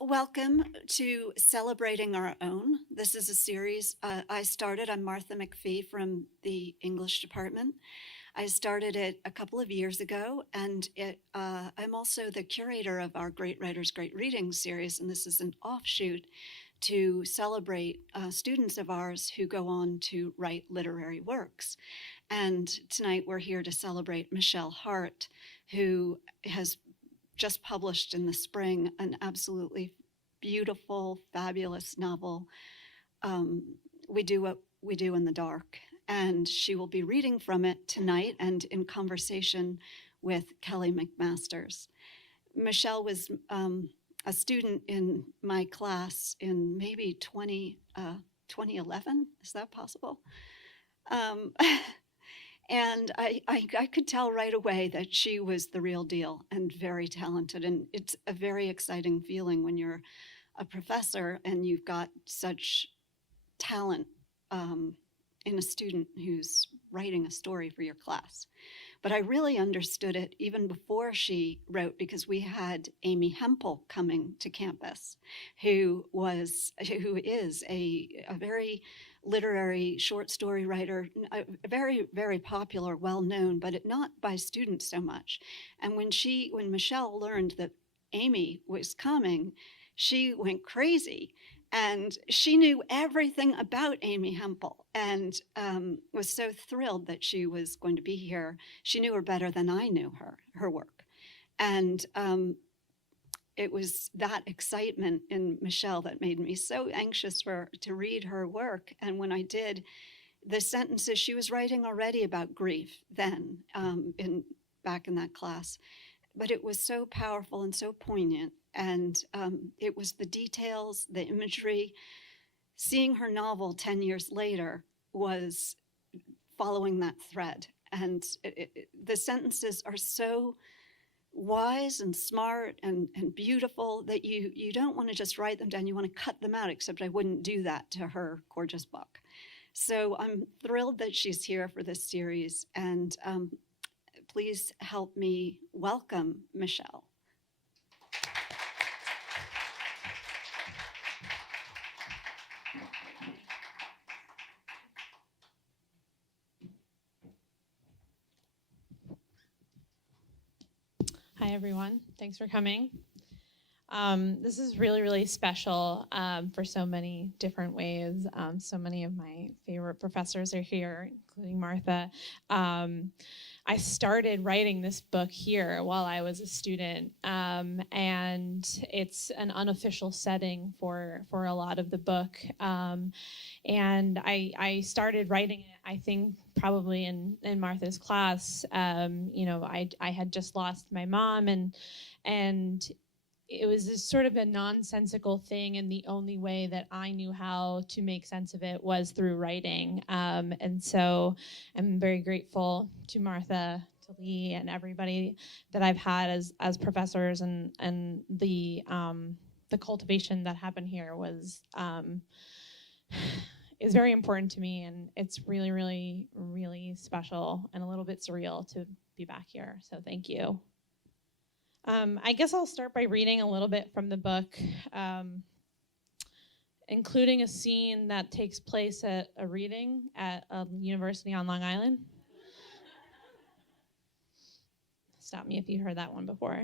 Welcome to Celebrating Our Own. This is a series I started. I'm Martha McPhee from the English department. I started it a couple of years ago, and I'm also the curator of our Great Writers, Great Readings series, and this is an offshoot to celebrate students of ours who go on to write literary works. And tonight we're here to celebrate Michelle Hart, who has just published in the spring an absolutely beautiful, fabulous novel, We Do What We Do in the Dark. And she will be reading from it tonight and in conversation with Kelly McMasters. Michelle was a student in my class in maybe 2011. Is that possible? And I could tell right away that she was the real deal and very talented. And it's a very exciting feeling when you're a professor and you've got such talent in a student who's writing a story for your class. But I really understood it even before she wrote, because we had Amy Hempel coming to campus, who is a very literary short story writer, very, very popular, well known, but not by students so much. And when Michelle learned that Amy was coming, she went crazy. And she knew everything about Amy Hempel and was so thrilled that she was going to be here. She knew her better than I knew her work. And it was that excitement in Michelle that made me so anxious to read her work. And when I did, the sentences she was writing already about grief then back in that class. But it was so powerful and so poignant. And it was the details, the imagery. Seeing her novel 10 years later was following that thread. And the sentences are so wise and smart and beautiful that you don't want to just write them down. You want to cut them out, except I wouldn't do that to her gorgeous book. So I'm thrilled that she's here for this series. And please help me welcome Michelle. Hi, everyone. Thanks for coming. This is really, really special for so many different ways. So many of my favorite professors are here, including Martha. I started writing this book here while I was a student, and it's an unofficial setting for a lot of the book. And I started writing it, I think, probably in Martha's class. I had just lost my mom, and it was this sort of a nonsensical thing, and the only way that I knew how to make sense of it was through writing. And so I'm very grateful to Martha, to Lee, and everybody that I've had as professors, and the cultivation that happened here is very important to me, and it's really, really, really special and a little bit surreal to be back here. So thank you. I guess I'll start by reading a little bit from the book, including a scene that takes place at a reading at a university on Long Island. Stop me if you heard that one before.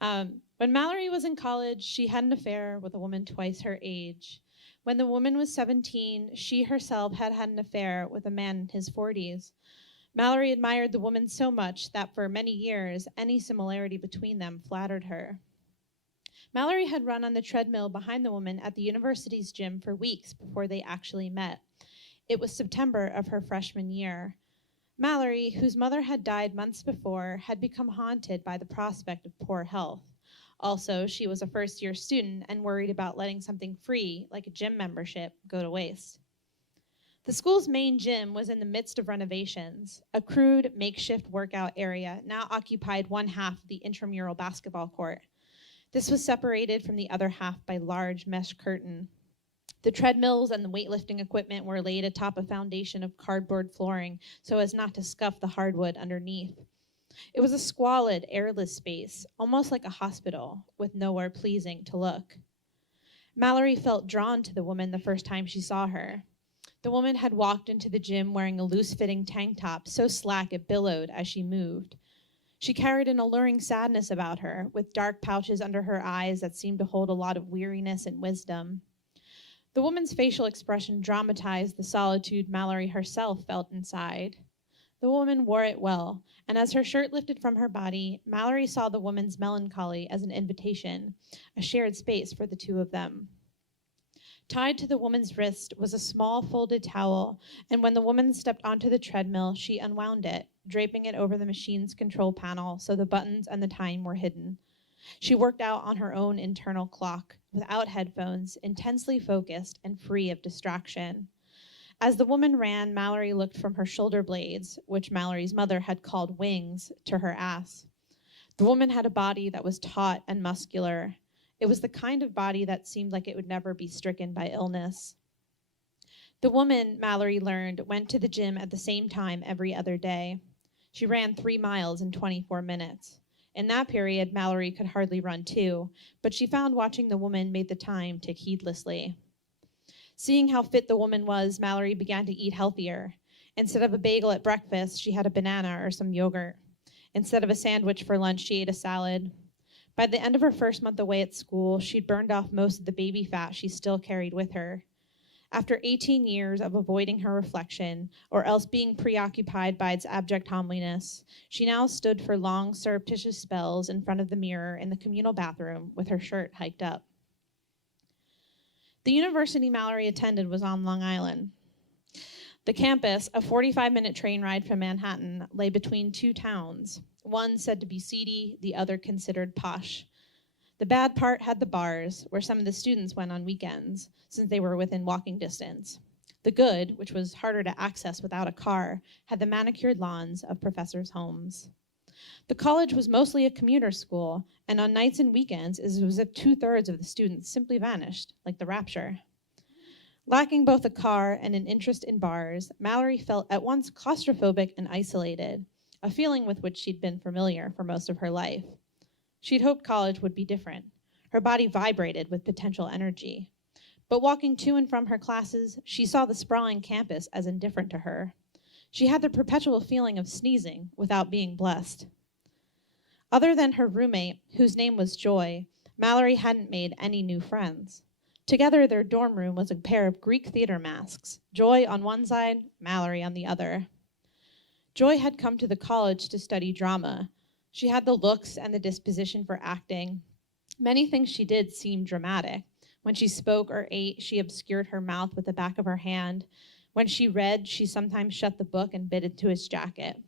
When Mallory was in college, she had an affair with a woman twice her age. When the woman was 17, she herself had an affair with a man in his 40s. Mallory admired the woman so much that for many years, any similarity between them flattered her. Mallory had run on the treadmill behind the woman at the university's gym for weeks before they actually met. It was September of her freshman year. Mallory, whose mother had died months before, had become haunted by the prospect of poor health. Also, she was a first-year student and worried about letting something free, like a gym membership, go to waste. The school's main gym was in the midst of renovations. A crude, makeshift workout area now occupied one half of the intramural basketball court. This was separated from the other half by large mesh curtain. The treadmills and the weightlifting equipment were laid atop a foundation of cardboard flooring so as not to scuff the hardwood underneath. It was a squalid, airless space, almost like a hospital, with nowhere pleasing to look. Mallory felt drawn to the woman the first time she saw her. The woman had walked into the gym wearing a loose-fitting tank top, so slack it billowed as she moved. She carried an alluring sadness about her, with dark pouches under her eyes that seemed to hold a lot of weariness and wisdom. The woman's facial expression dramatized the solitude Mallory herself felt inside. The woman wore it well, and as her shirt lifted from her body, Mallory saw the woman's melancholy as an invitation, a shared space for the two of them. Tied to the woman's wrist was a small folded towel, and when the woman stepped onto the treadmill, she unwound it, draping it over the machine's control panel so the buttons and the time were hidden. She worked out on her own internal clock, without headphones, intensely focused and free of distraction. As the woman ran, Mallory looked from her shoulder blades, which Mallory's mother had called wings, to her ass. The woman had a body that was taut and muscular. It was the kind of body that seemed like it would never be stricken by illness. The woman, Mallory learned, went to the gym at the same time every other day. She ran 3 miles in 24 minutes. In that period, Mallory could hardly run 2, but she found watching the woman made the time tick heedlessly. Seeing how fit the woman was, Mallory began to eat healthier. Instead of a bagel at breakfast, she had a banana or some yogurt. Instead of a sandwich for lunch, she ate a salad. By the end of her first month away at school, she'd burned off most of the baby fat she still carried with her. After 18 years of avoiding her reflection, or else being preoccupied by its abject homeliness, she now stood for long, surreptitious spells in front of the mirror in the communal bathroom with her shirt hiked up. The university Mallory attended was on Long Island. The campus, a 45-minute train ride from Manhattan, lay between 2 towns, one said to be seedy, the other considered posh. The bad part had the bars, where some of the students went on weekends, since they were within walking distance. The good, which was harder to access without a car, had the manicured lawns of professors' homes. The college was mostly a commuter school, and on nights and weekends, it was as if 2/3 of the students simply vanished, like the rapture. Lacking both a car and an interest in bars, Mallory felt at once claustrophobic and isolated, a feeling with which she'd been familiar for most of her life. She'd hoped college would be different. Her body vibrated with potential energy. But walking to and from her classes, she saw the sprawling campus as indifferent to her. She had the perpetual feeling of sneezing without being blessed. Other than her roommate, whose name was Joy, Mallory hadn't made any new friends. Together, their dorm room was a pair of Greek theater masks, Joy on one side, Mallory on the other. Joy had come to the college to study drama. She had the looks and the disposition for acting. Many things she did seemed dramatic. When she spoke or ate, she obscured her mouth with the back of her hand. When she read, she sometimes shut the book and bit into its jacket.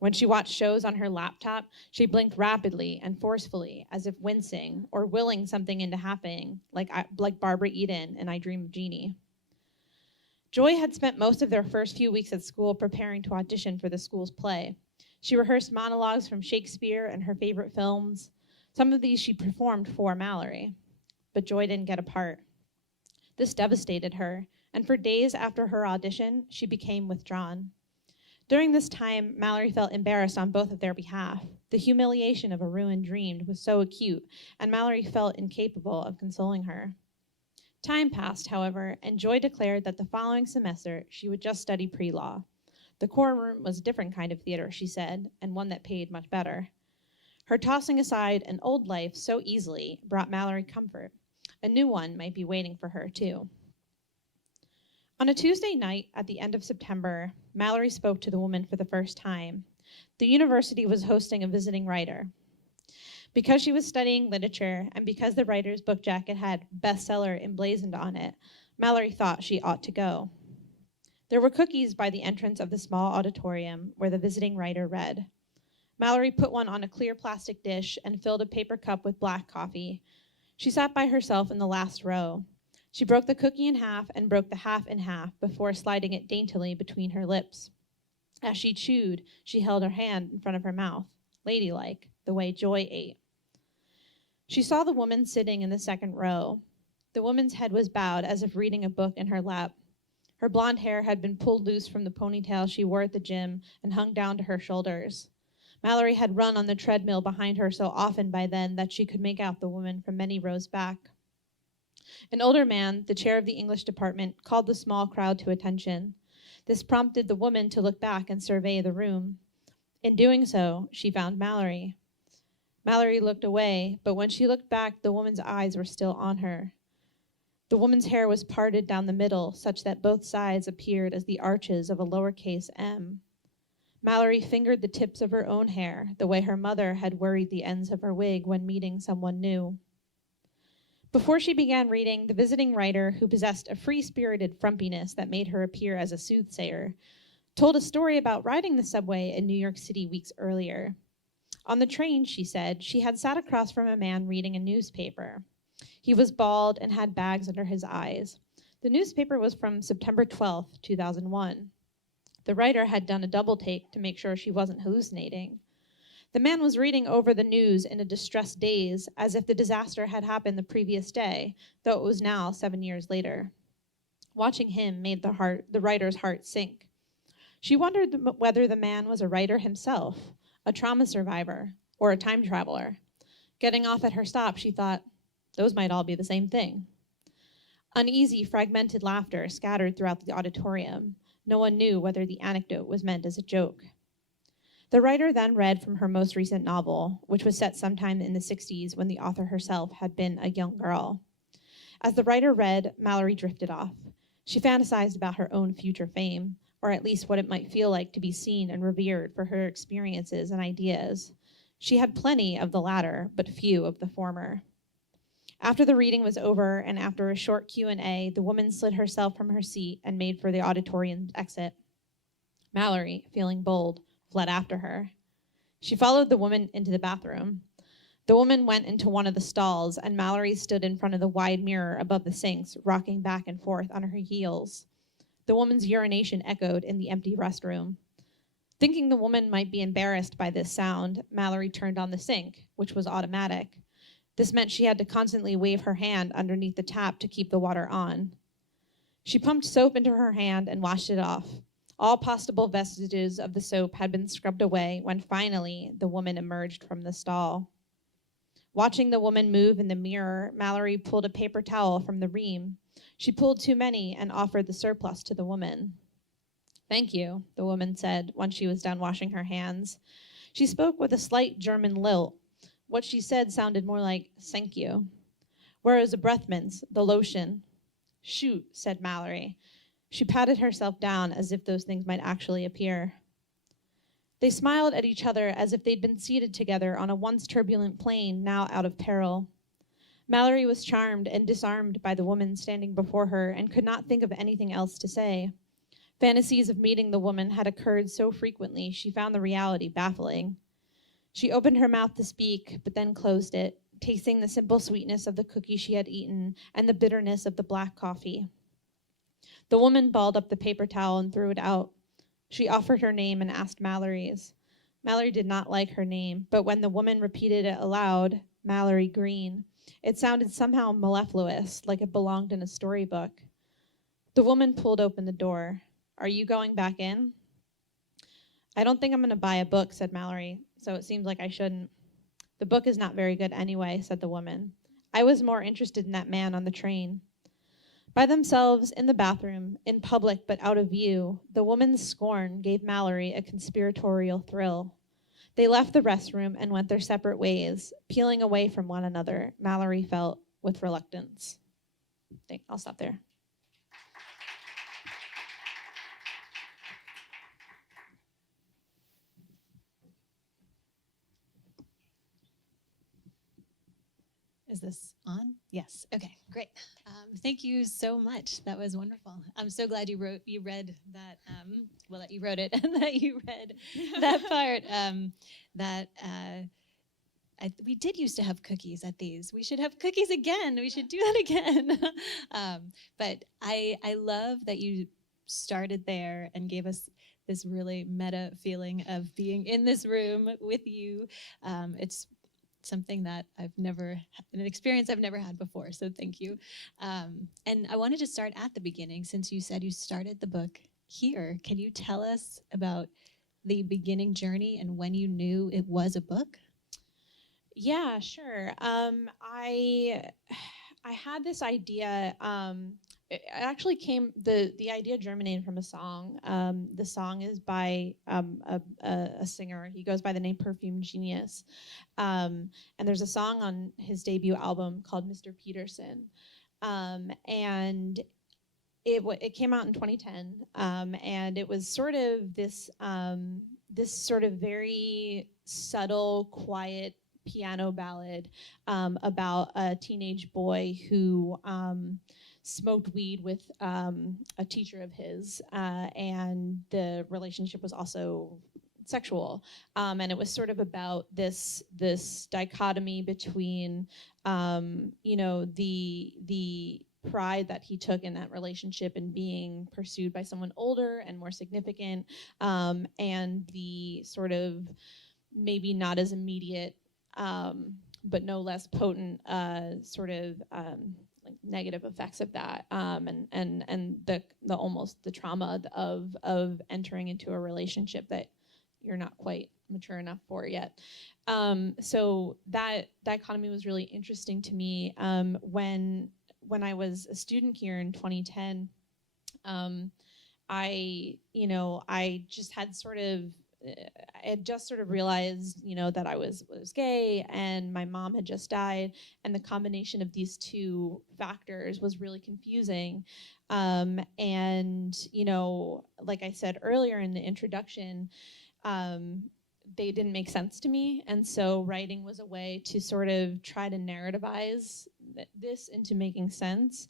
When she watched shows on her laptop, she blinked rapidly and forcefully, as if wincing or willing something into happening, like Barbara Eden in I Dream of Jeannie. Joy had spent most of their first few weeks at school preparing to audition for the school's play. She rehearsed monologues from Shakespeare and her favorite films. Some of these she performed for Mallory, but Joy didn't get a part. This devastated her, and for days after her audition, she became withdrawn. During this time, Mallory felt embarrassed on both of their behalf. The humiliation of a ruined dream was so acute, and Mallory felt incapable of consoling her. Time passed, however, and Joy declared that the following semester she would just study pre-law. The core room was a different kind of theater, she said, and one that paid much better. Her tossing aside an old life so easily brought Mallory comfort. A new one might be waiting for her, too. On a Tuesday night at the end of September, Mallory spoke to the woman for the first time. The university was hosting a visiting writer. Because she was studying literature, and because the writer's book jacket had bestseller emblazoned on it, Mallory thought she ought to go. There were cookies by the entrance of the small auditorium where the visiting writer read. Mallory put one on a clear plastic dish and filled a paper cup with black coffee. She sat by herself in the last row. She broke the cookie in half and broke the half in half before sliding it daintily between her lips. As she chewed, she held her hand in front of her mouth, ladylike, the way Joy ate. She saw the woman sitting in the second row. The woman's head was bowed as if reading a book in her lap. Her blonde hair had been pulled loose from the ponytail she wore at the gym and hung down to her shoulders. Mallory had run on the treadmill behind her so often by then that she could make out the woman from many rows back. An older man, the chair of the English department, called the small crowd to attention. This prompted the woman to look back and survey the room. In doing so, she found Mallory. Mallory looked away, but when she looked back, the woman's eyes were still on her. The woman's hair was parted down the middle, such that both sides appeared as the arches of a lowercase m. Mallory fingered the tips of her own hair, the way her mother had worried the ends of her wig when meeting someone new. Before she began reading, the visiting writer, who possessed a free-spirited frumpiness that made her appear as a soothsayer, told a story about riding the subway in New York City weeks earlier. On the train, she said, she had sat across from a man reading a newspaper. He was bald and had bags under his eyes. The newspaper was from September 12th, 2001. The writer had done a double take to make sure she wasn't hallucinating. The man was reading over the news in a distressed daze, as if the disaster had happened the previous day, though it was now 7 years later. Watching him made the writer's heart sink. She wondered whether the man was a writer himself, a trauma survivor, or a time traveler. Getting off at her stop, she thought, those might all be the same thing. Uneasy, fragmented laughter scattered throughout the auditorium. No one knew whether the anecdote was meant as a joke. The writer then read from her most recent novel, which was set sometime in the 60s when the author herself had been a young girl. As the writer read, Mallory drifted off. She fantasized about her own future fame, or at least what it might feel like to be seen and revered for her experiences and ideas. She had plenty of the latter, but few of the former. After the reading was over and after a short Q&A, the woman slid herself from her seat and made for the auditorium exit. Mallory, feeling bold, fled after her. She followed the woman into the bathroom. The woman went into one of the stalls, and Mallory stood in front of the wide mirror above the sinks, rocking back and forth on her heels. The woman's urination echoed in the empty restroom. Thinking the woman might be embarrassed by this sound, Mallory turned on the sink, which was automatic. This meant she had to constantly wave her hand underneath the tap to keep the water on. She pumped soap into her hand and washed it off. All possible vestiges of the soap had been scrubbed away when finally the woman emerged from the stall. Watching the woman move in the mirror, Mallory pulled a paper towel from the ream. She pulled too many and offered the surplus to the woman. "Thank you," the woman said when she was done washing her hands. She spoke with a slight German lilt. What she said sounded more like, "thank you." "Where is the breath mints, the lotion?" "Shoot," said Mallory. She patted herself down as if those things might actually appear. They smiled at each other as if they'd been seated together on a once turbulent plane, now out of peril. Mallory was charmed and disarmed by the woman standing before her and could not think of anything else to say. Fantasies of meeting the woman had occurred so frequently she found the reality baffling. She opened her mouth to speak, but then closed it, tasting the simple sweetness of the cookie she had eaten and the bitterness of the black coffee. The woman balled up the paper towel and threw it out. She offered her name and asked Mallory's. Mallory did not like her name, but when the woman repeated it aloud, Mallory Green, it sounded somehow mellifluous, like it belonged in a storybook. The woman pulled open the door. "Are you going back in?" "I don't think I'm going to buy a book," said Mallory, "so it seems like I shouldn't." "The book is not very good anyway," said the woman. "I was more interested in that man on the train." By themselves, in the bathroom, in public but out of view, the woman's scorn gave Mallory a conspiratorial thrill. They left the restroom and went their separate ways, peeling away from one another, Mallory felt, with reluctance. I'll stop there. Is this on? Yes. Okay, great. Thank you so much. That was wonderful. I'm so glad you read that, that you wrote it and that you read that part. We did used to have cookies at these. We should have cookies again. We should do that again. But I love that you started there and gave us this really meta feeling of being in this room with you. It's something that an experience I've never had before, so thank you. And I wanted to start at the beginning, since you said you started the book here. Can you tell us about the beginning journey and when you knew it was a book? Yeah, sure. I had this idea. It actually the idea germinated from a song. The song is by a singer. He goes by the name Perfume Genius, and there's a song on his debut album called Mr. Peterson, and it came out in 2010, and it was sort of this sort of very subtle, quiet piano ballad about a teenage boy who smoked weed with a teacher of his, and the relationship was also sexual, and it was sort of about this dichotomy between the pride that he took in that relationship and being pursued by someone older and more significant, and the sort of maybe not as immediate but no less potent sort of like negative effects of that, and the almost the trauma of entering into a relationship that you're not quite mature enough for yet. So that dichotomy was really interesting to me. When I was a student here in 2010, I just had sort of I had just sort of realized, that I was gay, and my mom had just died, and the combination of these two factors was really confusing. And like I said earlier in the introduction, they didn't make sense to me, and so writing was a way to sort of try to narrativize this into making sense.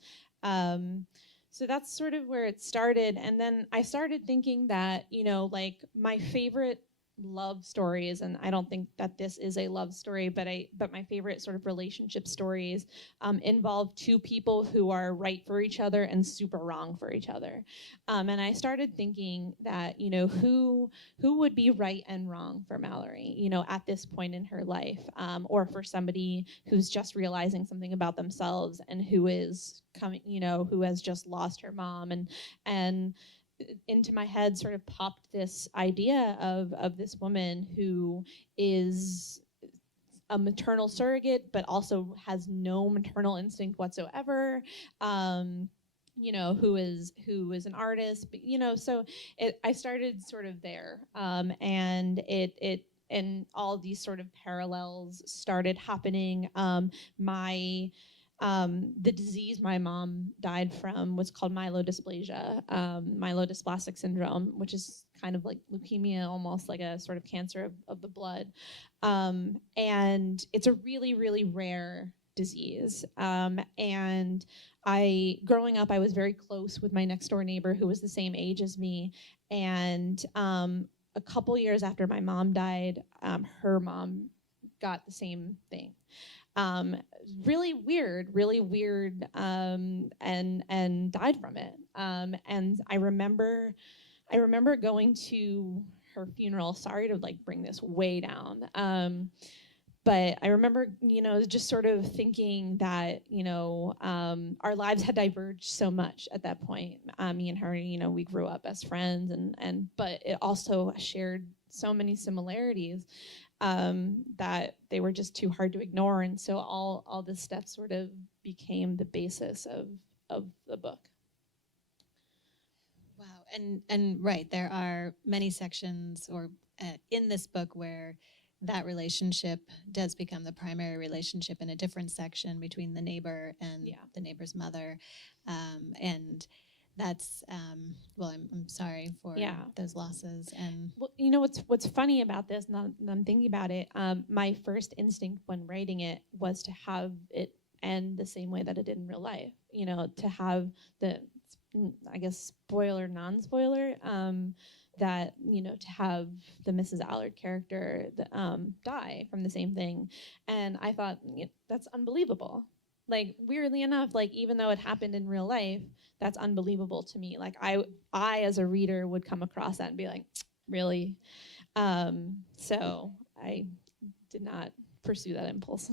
So that's sort of where it started. And then I started thinking that, like my favorite love stories, and I don't think that this is a love story, but my favorite sort of relationship stories involve two people who are right for each other and super wrong for each other. And I started thinking that, who would be right and wrong for Mallory, at this point in her life, or for somebody who's just realizing something about themselves and who is coming, who has just lost her mom, and into my head sort of popped this idea of this woman who is a maternal surrogate, but also has no maternal instinct whatsoever. Who is an artist, but so I started sort of there, and and all these sort of parallels started happening. The disease my mom died from was called myelodysplasia, myelodysplastic syndrome, which is kind of like leukemia, almost like a sort of cancer of the blood. And it's a really, really rare disease. And growing up, I was very close with my next door neighbor who was the same age as me. And a couple years after my mom died, her mom got the same thing. Really weird, and died from it. And I remember going to her funeral. Sorry to like bring this way down. But I remember, just sort of thinking that, our lives had diverged so much at that point. Me and her, we grew up as friends, but it also shared so many similarities. That they were just too hard to ignore, and so all this stuff sort of became the basis of the book. Wow, and right, there are many sections or in this book where that relationship does become the primary relationship in a different section between the neighbor and the neighbor's mother, and that's I'm sorry for those losses. And well, what's funny about this, now that I'm thinking about it, my first instinct when writing it was to have it end the same way that it did in real life. To have the, I guess, spoiler, non-spoiler, that to have the Mrs. Allard character die from the same thing, and I thought that's unbelievable. Like, weirdly enough, like, even though it happened in real life, that's unbelievable to me. Like, I as a reader would come across that and be like, really? So I did not pursue that impulse.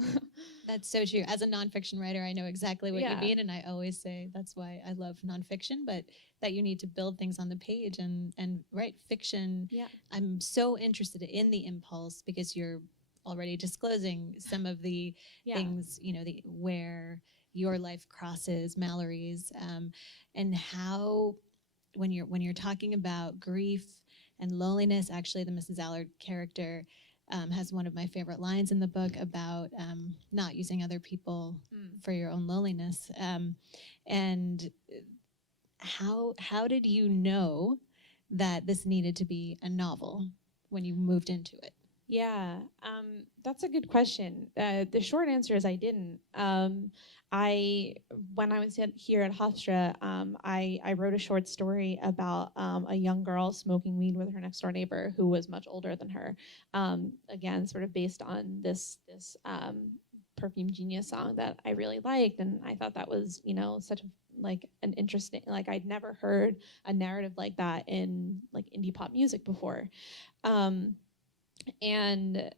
That's so true. As a nonfiction writer, I know exactly what Yeah. you mean, and I always say that's why I love nonfiction, but that you need to build things on the page and write fiction. Yeah. I'm so interested in the impulse because you're already disclosing some of the things, where your life crosses Mallory's, and how when you're talking about grief and loneliness, actually the Mrs. Allard character has one of my favorite lines in the book about not using other people for your own loneliness. And how did you know that this needed to be a novel when you moved into it? Yeah, that's a good question. The short answer is I didn't. When I was here at Hofstra, I wrote a short story about a young girl smoking weed with her next door neighbor who was much older than her. Again, sort of based on this Perfume Genius song that I really liked, and I thought that was such an interesting, I'd never heard a narrative like that in indie pop music before. And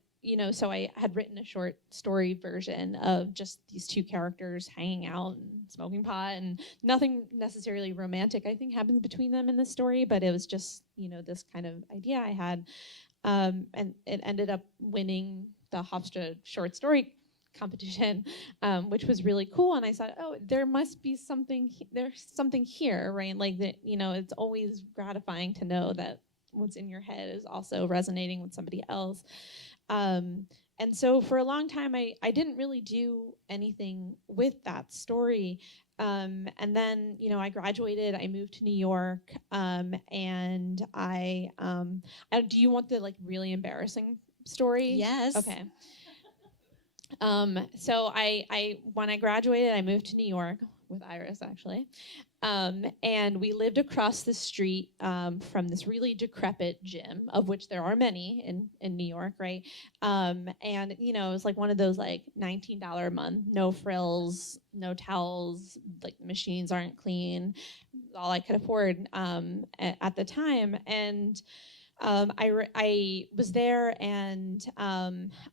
so I had written a short story version of just these two characters hanging out and smoking pot, and nothing necessarily romantic, I think, happens between them in this story, but it was just, this kind of idea I had. And it ended up winning the Hofstra short story competition, which was really cool. And I thought, oh, there must be something, there's something here, right? It's always gratifying to know that what's in your head is also resonating with somebody else. And so for a long time, I didn't really do anything with that story. And then, I graduated, I moved to New York, and do you want the really embarrassing story? Yes. Okay. So when I graduated, I moved to New York with Iris, actually. And we lived across the street from this really decrepit gym, of which there are many in New York, right? And it was one of those $19 a month, no frills, no towels, the machines aren't clean, all I could afford at the time. And I was there, and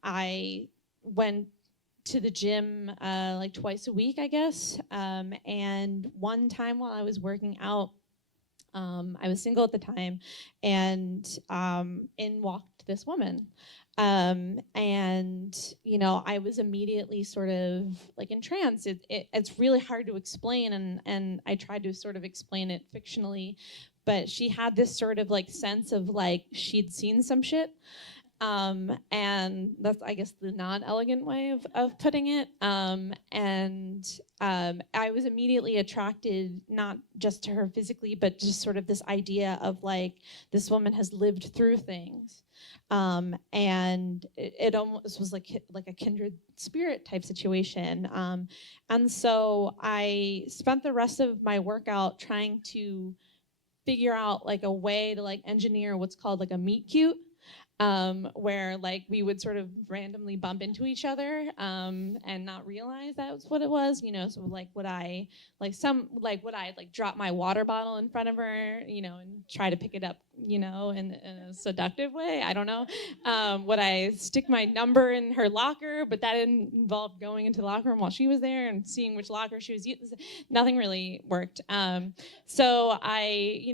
I went to the gym twice a week, I guess. And one time while I was working out, I was single at the time, and in walked this woman. And I was immediately sort of entranced. It's really hard to explain, and I tried to sort of explain it fictionally, but she had this sort of sense of she'd seen some shit. And that's, I guess, the non-elegant way of putting it. And I was immediately attracted, not just to her physically, but just sort of this idea of this woman has lived through things. And it almost was like a kindred spirit type situation. And so I spent the rest of my workout trying to figure out a way to engineer what's called a meet cute. Where we would sort of randomly bump into each other and not realize that was what it was, so would I drop my water bottle in front of her, and try to pick it up, in a seductive way? I don't know. Would I stick my number in her locker, but that didn't involve going into the locker room while she was there and seeing which locker she was using? Nothing really worked. So I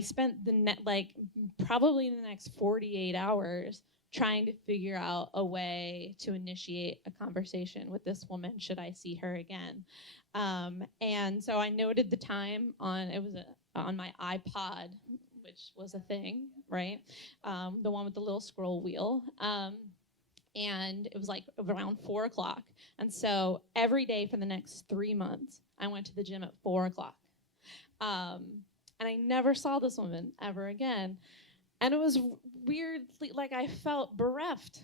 spent probably the next 48 hours trying to figure out a way to initiate a conversation with this woman should I see her again. And so I noted the time on my iPod, which was a thing, right? The one with the little scroll wheel. And it was around 4 o'clock. And so every day for the next 3 months, I went to the gym at 4 o'clock. And I never saw this woman ever again. And it was weirdly, I felt bereft.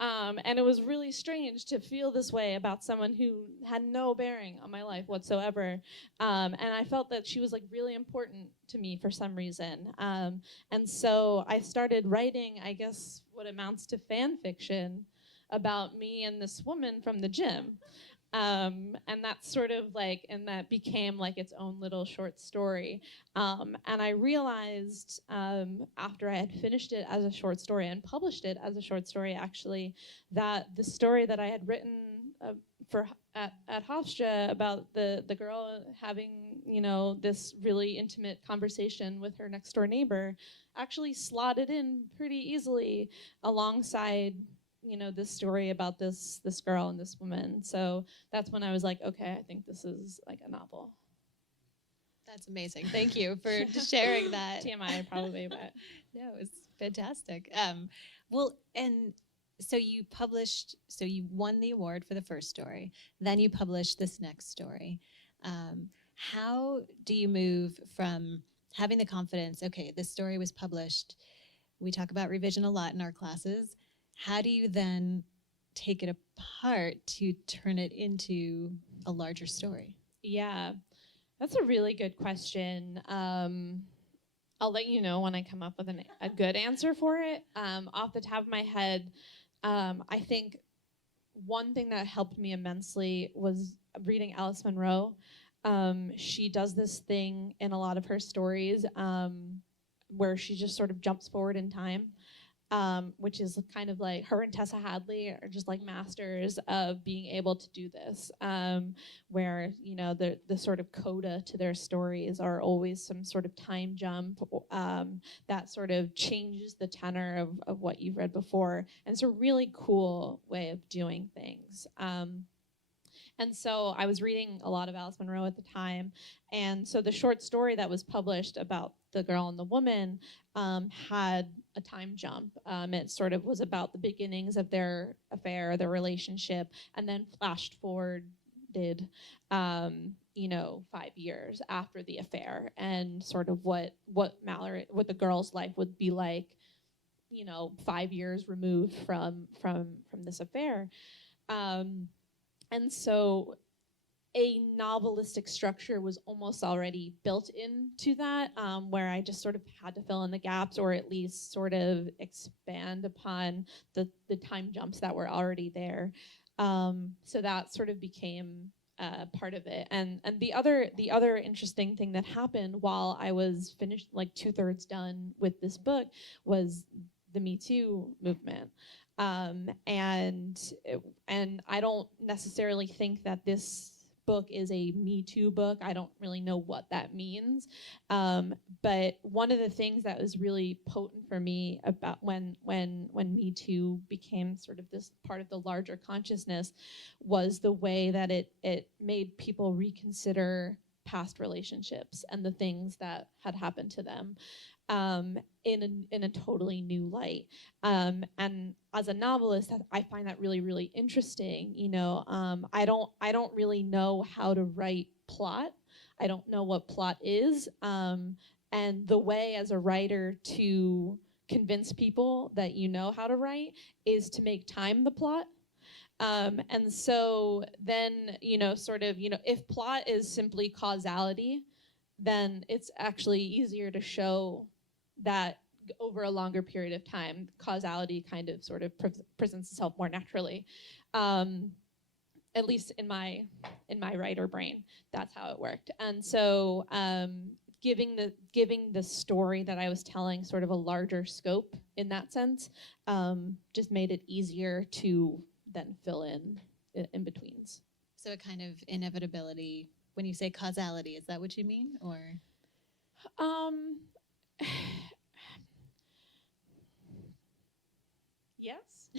And it was really strange to feel this way about someone who had no bearing on my life whatsoever. And I felt that she was really important to me for some reason. And so I started writing, I guess, what amounts to fan fiction about me and this woman from the gym. And that's sort of and that became its own little short story. And I realized after I had finished it as a short story and published it as a short story, actually, that the story that I had written at Hofstra about the girl having, you know, this really intimate conversation with her next door neighbor actually slotted in pretty easily alongside, you know, this story about this girl and this woman. So that's when I was like, okay, I think this is like a novel. That's amazing. Thank you for sharing that. TMI probably, but no, it's fantastic. Well, and so you won the award for the first story, then you published this next story. How do you move from having the confidence, okay, this story was published, we talk about revision a lot in our classes, how do you then take it apart to turn it into a larger story? yeah, that's a really good question. I'll let you know when I come up with a good answer for it. Off the top of my head, I think one thing that helped me immensely was reading Alice Munro. She does this thing in a lot of her stories where she just sort of jumps forward in time, which is kind of like her and Tessa Hadley are just like masters of being able to do this, where, you know, the sort of coda to their stories are always some sort of time jump that sort of changes the tenor of what you've read before. And it's a really cool way of doing things. And so I was reading a lot of Alice Munro at the time. And so the short story that was published about the girl and the woman had a time jump. It sort of was about the beginnings of their affair, their relationship, and then flashed forward, you know, 5 years after the affair, and sort of what the girl's life would be like, you know, 5 years removed from this affair. And so a novelistic structure was almost already built into that, where I just sort of had to fill in the gaps, or at least sort of expand upon the time jumps that were already there. So that sort of became part of it. And the other interesting thing that happened while I was finished, like 2/3 done with this book, was the Me Too movement. And I don't necessarily think that this book is a Me Too book. I don't really know what that means. But one of the things that was really potent for me about when Me Too became sort of this part of the larger consciousness was the way that it made people reconsider past relationships and the things that had happened to them. In a totally new light. And as a novelist, I find that really, really interesting. You know, I don't really know how to write plot. I don't know what plot is. And the way as a writer to convince people that you know how to write is to make time the plot. And so then, you know, sort of, you know, if plot is simply causality, then it's actually easier to show that over a longer period of time, causality kind of sort of presents itself more naturally. At least in my writer brain, that's how it worked. And so giving the story that I was telling sort of a larger scope in that sense just made it easier to then fill in betweens. So a kind of inevitability. When you say causality, is that what you mean, or? Yes.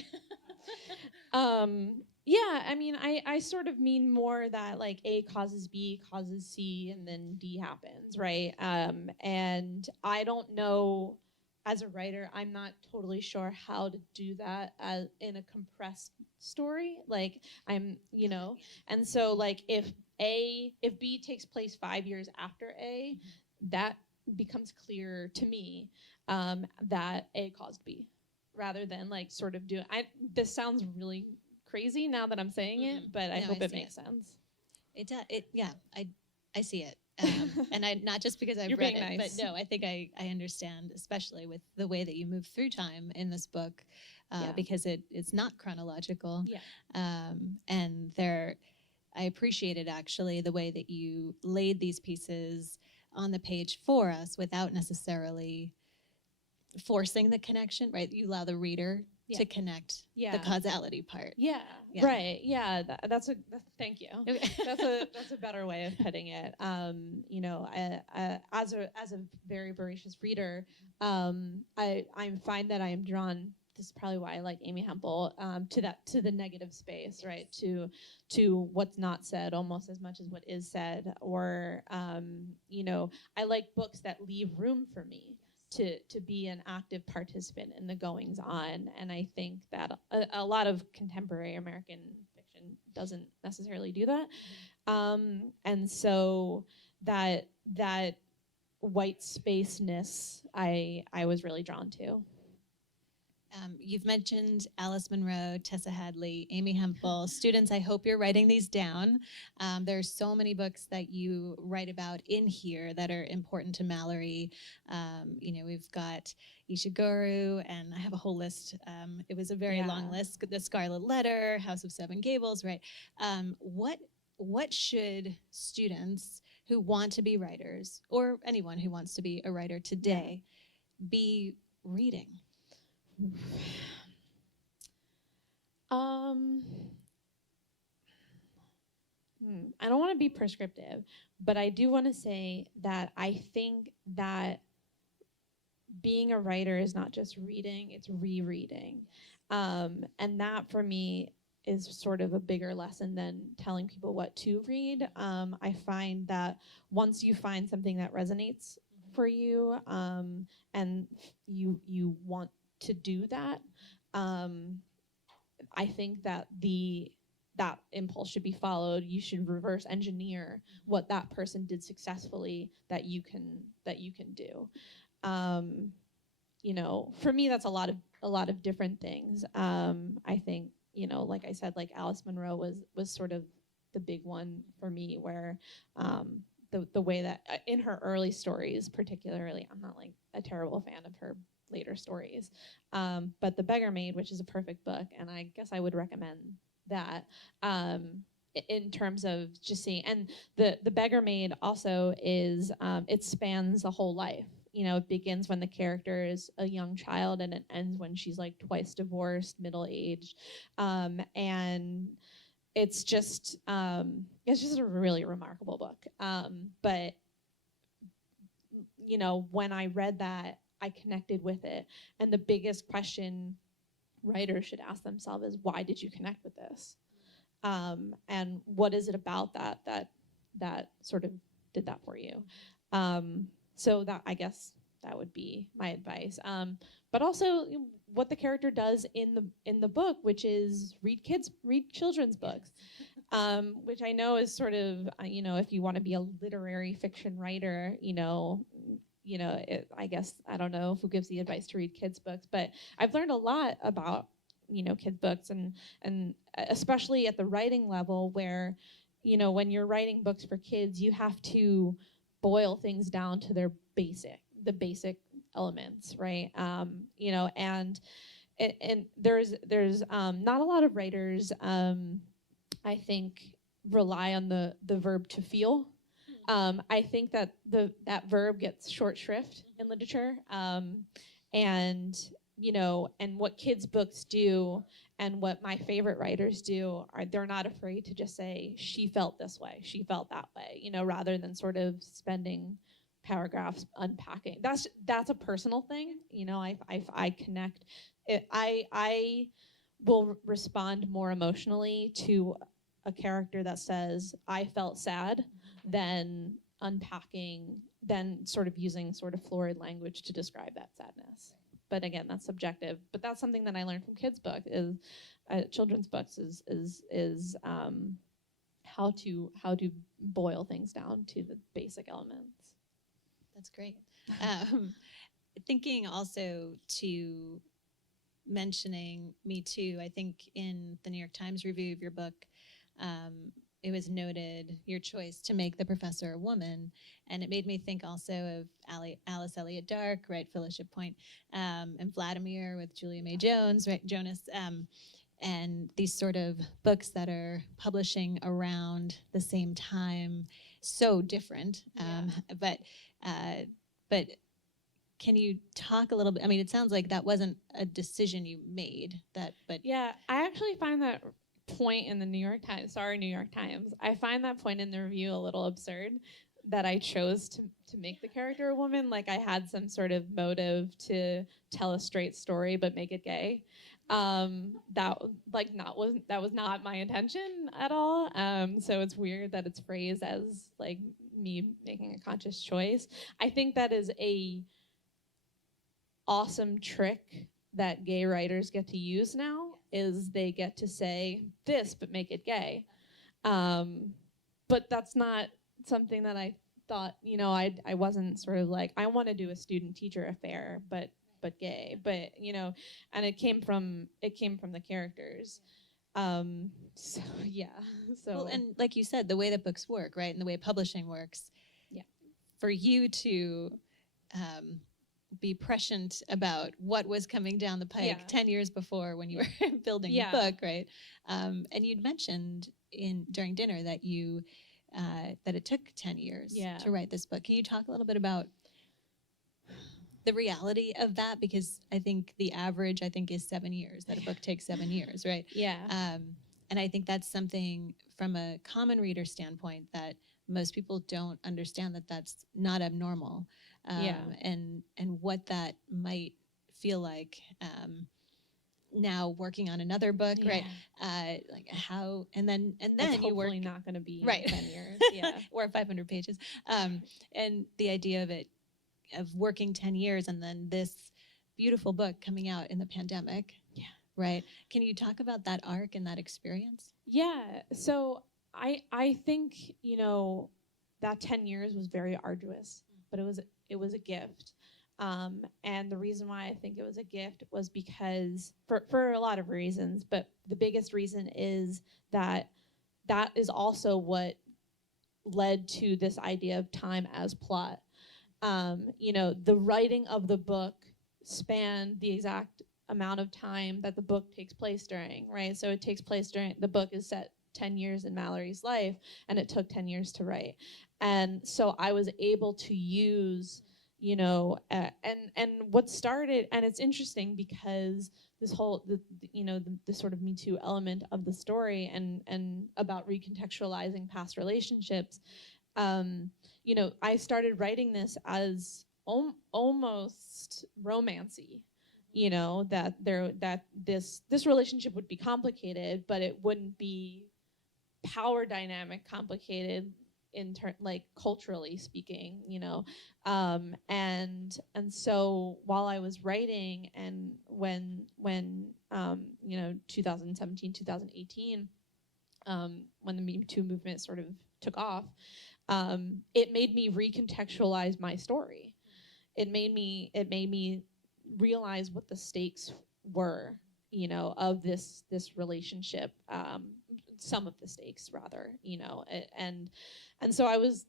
Yeah, I mean, I sort of mean more that like A causes B causes C and then D happens, right? And I don't know, as a writer, I'm not totally sure how to do that in a compressed story. Like I'm, you know, and so like if B takes place 5 years after A, that becomes clear to me that A caused B, rather than like sort of do. This sounds really crazy now that I'm saying it, but I hope it makes sense. It does. Yeah, I see it, and I not just because I've You're read being it, nice. but no, I think I understand, especially with the way that you move through time in this book, because it's not chronological. Yeah. And I appreciated actually the way that you laid these pieces on the page for us without necessarily forcing the connection, right? You allow the reader Yeah. to connect Yeah. the causality part. Yeah. Yeah. Right. Yeah. Thank you. Okay. That's a better way of putting it. You know, as a very voracious reader, I find that I am drawn. This is probably why I like Amy Hempel, to the negative space, right? To what's not said almost as much as what is said, or you know, I like books that leave room for me to be an active participant in the goings on, and I think that a lot of contemporary American fiction doesn't necessarily do that, and so that white spaceness I was really drawn to. You've mentioned Alice Munro, Tessa Hadley, Amy Hempel. Students, I hope you're writing these down. There are so many books that you write about in here that are important to Mallory. You know, we've got Ishiguro, and I have a whole list. It was a very long list. The Scarlet Letter, House of Seven Gables, right? What should students who want to be writers, or anyone who wants to be a writer today, be reading? I don't want to be prescriptive, but I do want to say that I think that being a writer is not just reading, it's rereading. And that for me is sort of a bigger lesson than telling people what to read. I find that once you find something that resonates for you, and you want to do that, I think that that impulse should be followed. You should reverse engineer what that person did successfully that you can do. You know, for me, that's a lot of different things. I think, you know, like I said, like Alice Munro was sort of the big one for me, where the way that in her early stories, particularly, I'm not like a terrible fan of her later stories, but The Beggar Maid, which is a perfect book, and I guess I would recommend that, in terms of just seeing. And the Beggar Maid also is, it spans the whole life. You know, it begins when the character is a young child, and it ends when she's like twice divorced, middle-aged, and it's just a really remarkable book. But you know, when I read that, I connected with it, and the biggest question writers should ask themselves is, why did you connect with this? And what is it about that sort of did that for you? So that, I guess that would be my advice. But also what the character does in the book, which is read children's books, which I know is sort of, you know, if you want to be a literary fiction writer, I guess, I don't know who gives the advice to read kids' books, but I've learned a lot about, you know, kids' books, and especially at the writing level, where, you know, when you're writing books for kids, you have to boil things down to the basic elements, right? You know, and there's not a lot of writers, I think, rely on the verb to feel. I think that that verb gets short shrift in literature, and you know, and what kids' books do, and what my favorite writers do, are they're not afraid to just say, she felt this way, she felt that way, you know, rather than sort of spending paragraphs unpacking. That's a personal thing, you know. I connect. I will respond more emotionally to a character that says, I felt sad, than unpacking, than sort of using sort of florid language to describe that sadness. But again, that's subjective. But that's something that I learned from kids' books, is children's books, is how to boil things down to the basic elements. That's great. Thinking also to mentioning Me Too, I think in the New York Times review of your book, it was noted your choice to make the professor a woman, and it made me think also of Alice Elliott Dark, right, Fellowship Point, and Vladimir with Julia May Jones, right, Jonas, and these sort of books that are publishing around the same time, so different, but can you talk a little bit? I mean, it sounds like that wasn't a decision you made, but Yeah, I actually find that point in the New York Times, sorry, New York Times, I find that point in the review a little absurd, that I chose to make the character a woman. Like I had some sort of motive to tell a straight story but make it gay. That was not my intention at all. So it's weird that it's phrased as like me making a conscious choice. I think that is a awesome trick that gay writers get to use now, is they get to say this but make it gay. But that's not something that I thought, I wasn't sort of like, I want to do a student-teacher affair, but gay. But, and it came from the characters. So, yeah. So, well, and like you said, the way that books work, right, and the way publishing works, yeah, for you to be prescient about what was coming down the pike 10 years before when you were building the book, right? And you'd mentioned during dinner that that it took 10 years to write this book. Can you talk a little bit about the reality of that? Because I think the average, is 7 years, that a book takes 7 years, right? Yeah. And I think that's something from a common reader standpoint that most people don't understand, that that's not abnormal. And what that might feel like now working on another book, right? Like how, and then it's you work, hopefully not going to be right, 10 years, or 500 pages. And the idea of working 10 years and then this beautiful book coming out in the pandemic, right? Can you talk about that arc and that experience? Yeah. So I think, that 10 years was very arduous, but it was a gift. And the reason why I think it was a gift was because, for a lot of reasons, but the biggest reason is that is also what led to this idea of time as plot. The writing of the book spanned the exact amount of time that the book takes place during, right? So it takes place the book is set 10 years in Mallory's life, and it took 10 years to write. And so I was able to use, and what started, and it's interesting because this whole, the sort of Me Too element of the story and about recontextualizing past relationships, I started writing this as almost romancy, that this relationship would be complicated, but it wouldn't be power dynamic complicated like culturally speaking, and so while I was writing, and when 2017, 2018, when the Me Too movement sort of took off, it made me recontextualize my story. It made me realize what the stakes were, of this relationship. Some of the stakes, rather, and so I was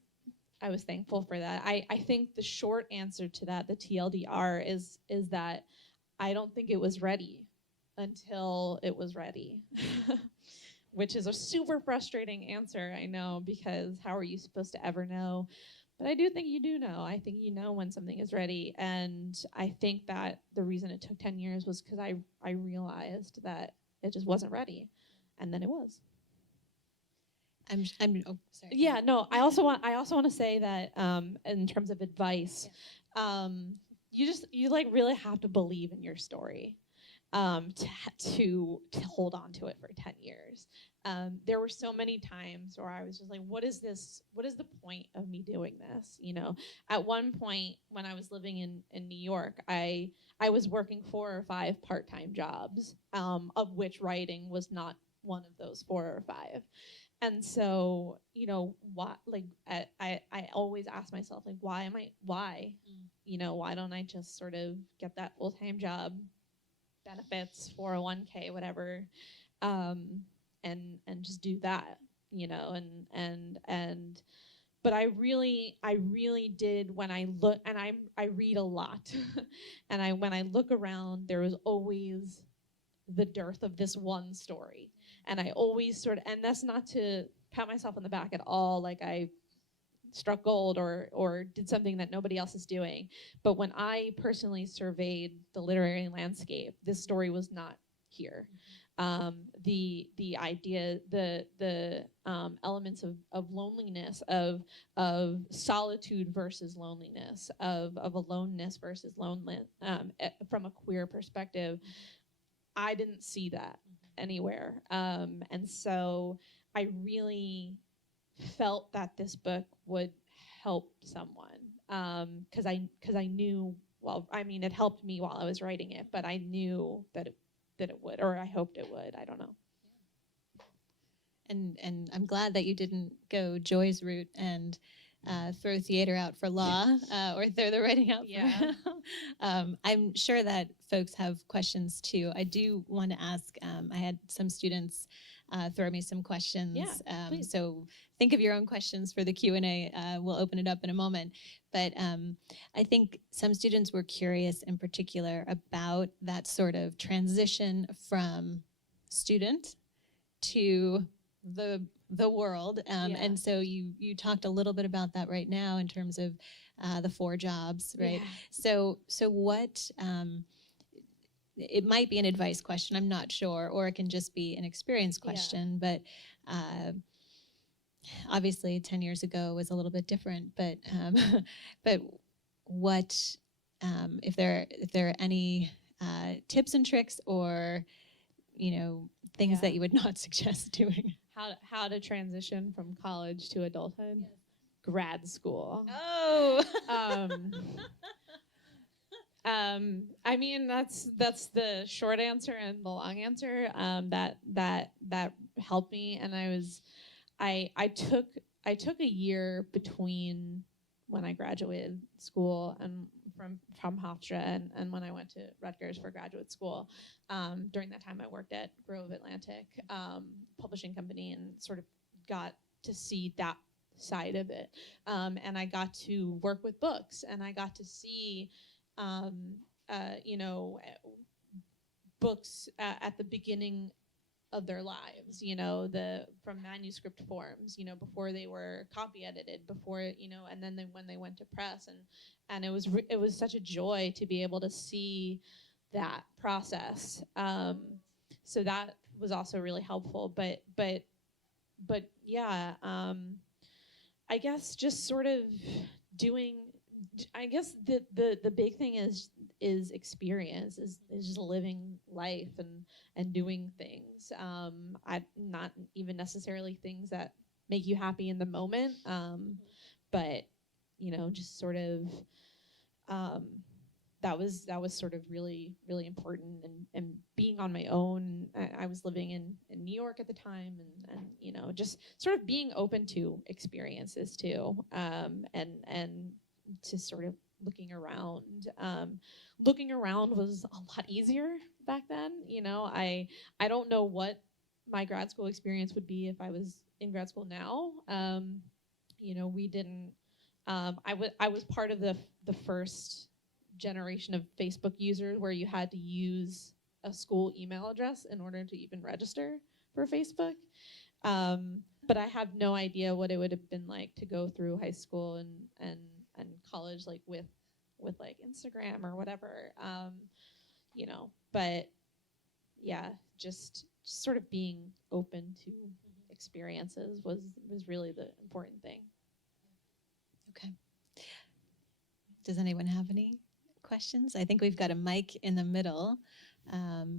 thankful for that. I think the short answer to that, the TLDR, is that I don't think it was ready until it was ready. Which is a super frustrating answer, I know, because how are you supposed to ever know? But I do think you do know. I think you know when something is ready. And I think that the reason it took 10 years was because I realized that it just wasn't ready. And then it was. I'm oh, sorry. Yeah, no, I also want to say that in terms of advice, you like really have to believe in your story to hold on to it for 10 years. There were so many times where I was just like, what is this? What is the point of me doing this? At one point when I was living in New York, I was working 4 or 5 part-time jobs, of which writing was not one of those 4 or 5. And so, what, like, I always ask myself, like, why? Why don't I just sort of get that full-time job, benefits, 401k, whatever, and just do that, but I really did, when I look, and I read a lot, and when I look around, there was always the dearth of this one story. And I always and that's not to pat myself on the back at all, like I struck gold or did something that nobody else is doing. But when I personally surveyed the literary landscape, this story was not here. The idea, the elements of loneliness, of solitude versus loneliness, of aloneness versus loneliness, from a queer perspective, I didn't see that anywhere. And so I really felt that this book would help someone, because I knew, well, I mean, it helped me while I was writing it, but I knew that it would, or I hoped it would. I don't know. And I'm glad that you didn't go Joy's route and throw theater out for law or throw the writing out. Yeah. I'm sure that folks have questions too. I do want to ask, I had some students throw me some questions. Yeah, please. So think of your own questions for the Q&A. We'll open it up in a moment. But I think some students were curious in particular about that sort of transition from student to the world. And so you talked a little bit about that right now in terms of the 4 jobs, right? Yeah. So what, it might be an advice question, I'm not sure, or it can just be an experience question, but obviously 10 years ago was a little bit different, but what, if there are any tips and tricks or, things that you would not suggest doing? How to transition from college to adulthood? Yes. Grad school. Oh. I mean, that's the short answer and the long answer. That helped me, and I took a year between when I graduated school and from Hofstra and when I went to Rutgers for graduate school. During that time, I worked at Grove Atlantic publishing company and sort of got to see that side of it. And I got to work with books, and I got to see books at the beginning of their lives, from manuscript forms, before they were copy edited, before, and then when they went to press, and it was such a joy to be able to see that process. So that was also really helpful, but yeah, I guess just sort of doing, I guess the big thing is experience, is just living life and doing things. Not even necessarily things that make you happy in the moment, but just sort of that was sort of really, really important, and being on my own. I was living in New York at the time, and just sort of being open to experiences too, and to sort of looking around. Looking around was a lot easier back then. I don't know what my grad school experience would be if I was in grad school now. We didn't. I was part of the first generation of Facebook users where you had to use a school email address in order to even register for Facebook. But I have no idea what it would have been like to go through high school and college, like with like Instagram or whatever, but yeah, just sort of being open to experiences was really the important thing. Okay. Does anyone have any questions? I think we've got a mic in the middle.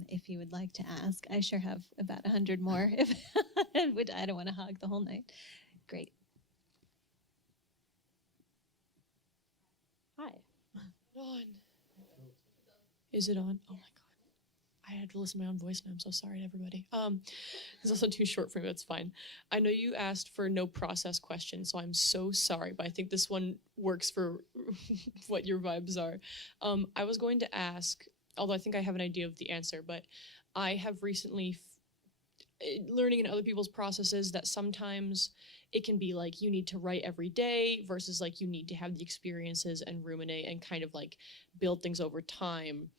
If you would like to ask, I sure have about 100 more. Which I don't want to hog the whole night. Great. Hi. On. Is it on? Oh my god. I had to listen to my own voice now. I'm so sorry to everybody. It's also too short for me, that's fine. I know you asked for no process questions, so I'm so sorry, but I think this one works for what your vibes are. I was going to ask, although I think I have an idea of the answer, but I have recently learning in other people's processes that sometimes it can be like you need to write every day versus like you need to have the experiences and ruminate and kind of like build things over time.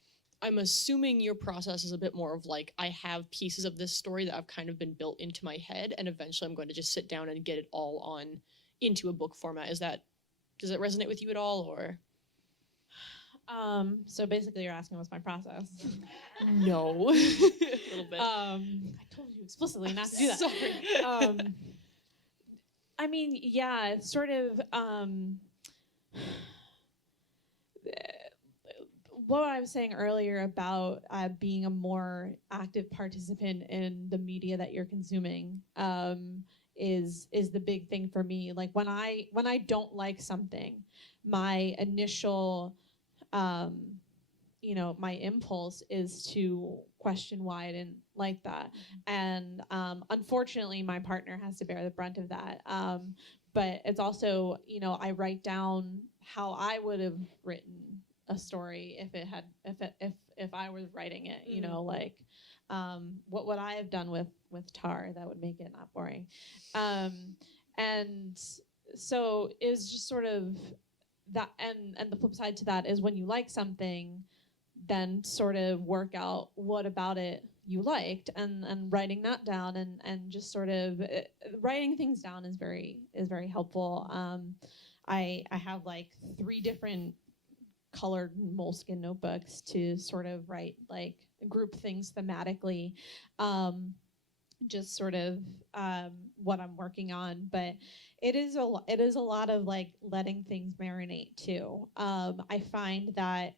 I'm assuming your process is a bit more of like, I have pieces of this story that have kind of been built into my head, and eventually I'm going to just sit down and get it all on into a book format? Does it resonate with you at all, or? So basically you're asking what's my process. No. A little bit. I told you explicitly not to do that. Sorry. I mean, yeah, it's sort of what I was saying earlier about being a more active participant in the media that you're consuming is the big thing for me. Like when I don't like something, my initial my impulse is to question why I didn't like that. And unfortunately, my partner has to bear the brunt of that. But it's also, I write down how I would have written a story if I was writing it, like what would I have done with Tar that would make it not boring. And so it was just sort of that, and the flip side to that is when you like something, then sort of work out what about it you liked, and writing that down, and just sort of writing things down is very helpful. I have like 3 different colored moleskin notebooks to sort of write, like, group things thematically, just sort of what I'm working on. But it is a lot of like letting things marinate too. I find that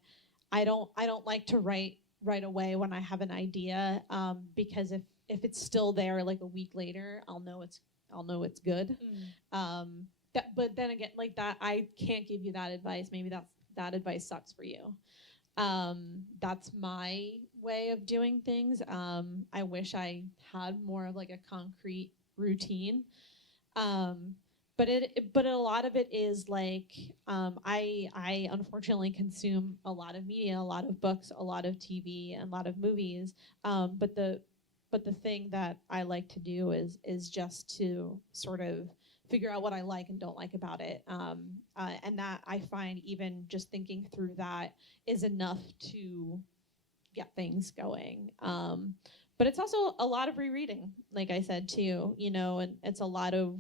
I don't like to write right away when I have an idea, because if it's still there like a week later, I'll know it's good. But then again, like that, I can't give you that advice. Maybe that advice sucks for you. That's my way of doing things. I wish I had more of like a concrete routine. But a lot of it is like, I unfortunately consume a lot of media, a lot of books, a lot of TV, and a lot of movies. But the thing that I like to do is just to sort of figure out what I like and don't like about it. And that I find even just thinking through that is enough to get things going. But it's also a lot of rereading, like I said too, and it's a lot of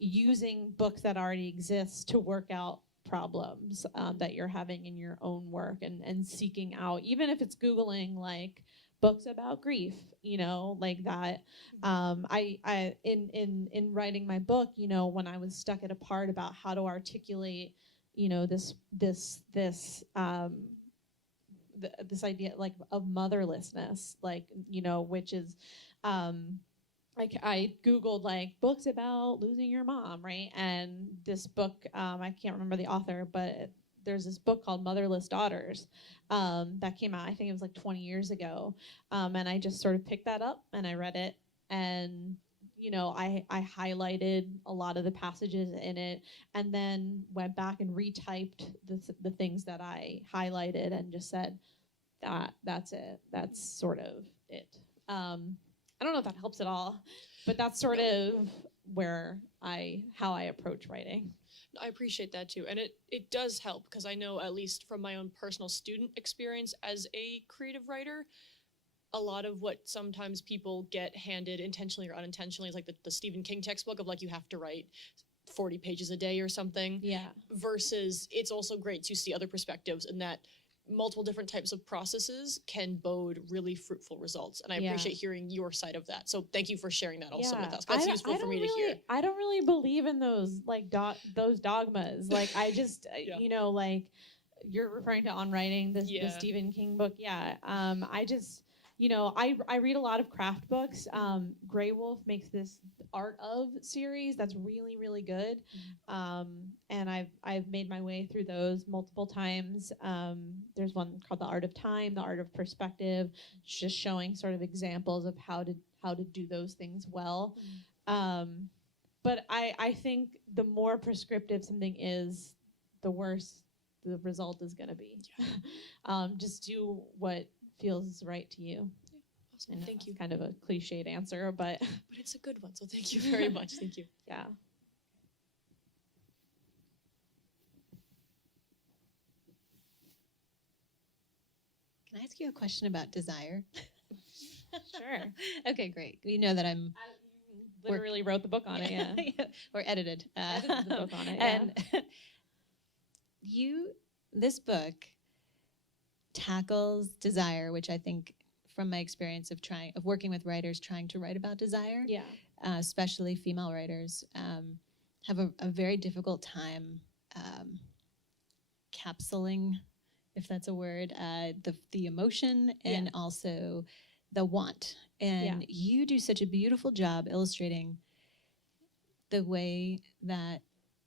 using books that already exist to work out problems that you're having in your own work, and seeking out, even if it's Googling like books about grief, like that. I in writing my book, when I was stuck at a part about how to articulate, this idea like of motherlessness, like, which is, like I Googled like books about losing your mom, right? And this book, I can't remember the author, but there's this book called Motherless Daughters that came out, I think it was like 20 years ago. And I just sort of picked that up and I read it, and I highlighted a lot of the passages in it, and then went back and retyped the things that I highlighted and just said, that's it. That's sort of it. I don't know if that helps at all, but that's sort of how I approach writing. I appreciate that too. And it does help, because I know, at least from my own personal student experience as a creative writer, a lot of what sometimes people get handed intentionally or unintentionally is like the Stephen King textbook of like, you have to write 40 pages a day or something. Yeah. Versus it's also great to see other perspectives, and that multiple different types of processes can bode really fruitful results. And I appreciate hearing your side of that. So thank you for sharing that also with us. That's useful for me to hear. I don't really believe in those like those dogmas. Like I just, like you're referring to On Writing, the Stephen King book. Yeah. I just, I read a lot of craft books. Grey Wolf makes this Art of series that's really, really good. And I've made my way through those multiple times. There's one called The Art of Time, The Art of Perspective, just showing sort of examples of how to do those things well. But I think the more prescriptive something is, the worse the result is going to be. Just do what feels right to you. Awesome. Thank you. Kind of a cliched answer, but it's a good one. So thank you very much. Thank you. Yeah. Can I ask you a question about desire? Sure. Okay, great. You know that I'm literally wrote the book on it. Yeah, or edited. edited the book on it. Yeah. And this book tackles desire, which I think, from my experience of working with writers trying to write about desire, Yeah. especially female writers, have a very difficult time capsuling, if that's a word, the emotion and also the want. And you do such a beautiful job illustrating the way that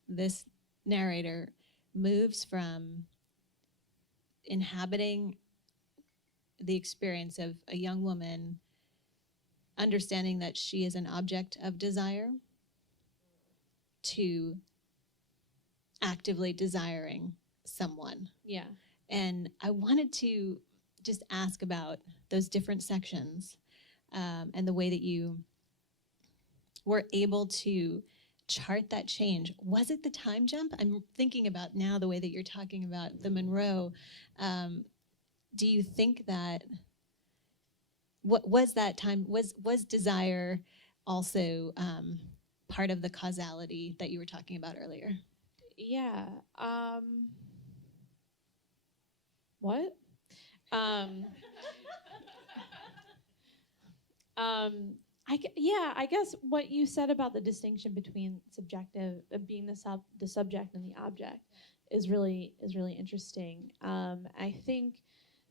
this narrator moves from inhabiting the experience of a young woman understanding that she is an object of desire to actively desiring someone. Yeah. And I wanted to just ask about those different sections and the way that you were able to chart that change. Was it the time jump? I'm thinking about now the way that you're talking about the Monroe. Do you think that, what was that time, was desire also part of the causality that you were talking about earlier? Yeah. What? I guess what you said about the distinction between subjective, being the subject and the object is really interesting. I think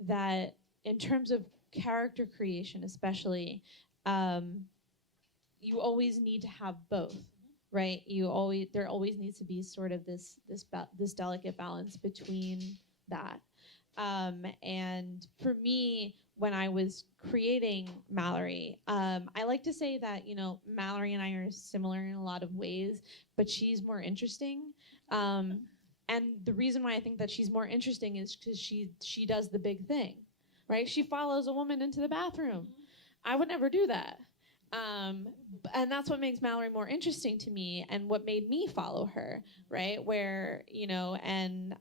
that in terms of character creation, especially, you always need to have both, right? There always needs to be sort of this delicate balance between that. And for me, when I was creating Mallory, I like to say that, Mallory and I are similar in a lot of ways, but she's more interesting. And the reason why I think that she's more interesting is because she does the big thing, right? She follows a woman into the bathroom. I would never do that. And that's what makes Mallory more interesting to me and what made me follow her, right? Where, and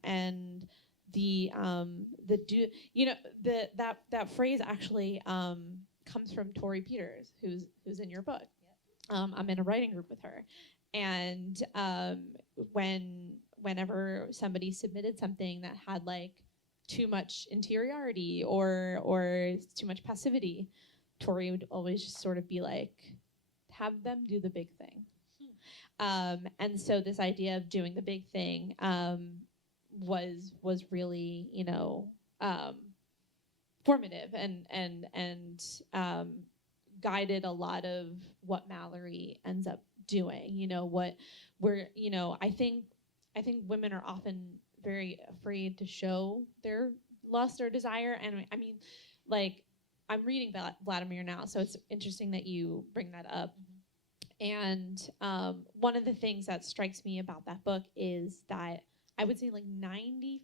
that phrase actually comes from Tori Peters, who's in your book. I'm in a writing group with her, and whenever somebody submitted something that had like too much interiority or too much passivity, Tori would always just sort of be like, have them do the big thing. And so this idea of doing the big thing was really, formative and guided a lot of what Mallory ends up doing. I think women are often very afraid to show their lust or desire. And I mean, like, I'm reading Vladimir now, so it's interesting that you bring that up. And one of the things that strikes me about that book is that I would say like 95%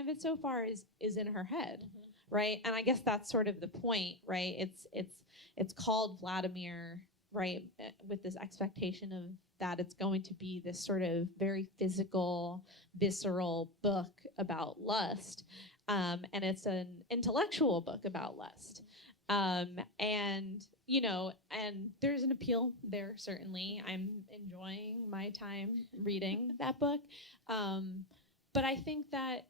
of it so far is in her head, right? And I guess that's sort of the point, right? It's called Vladimir, right, with this expectation of that it's going to be this sort of very physical, visceral book about lust. And it's an intellectual book about lust. And there's an appeal there, certainly. I'm enjoying my time reading that book. But I think that,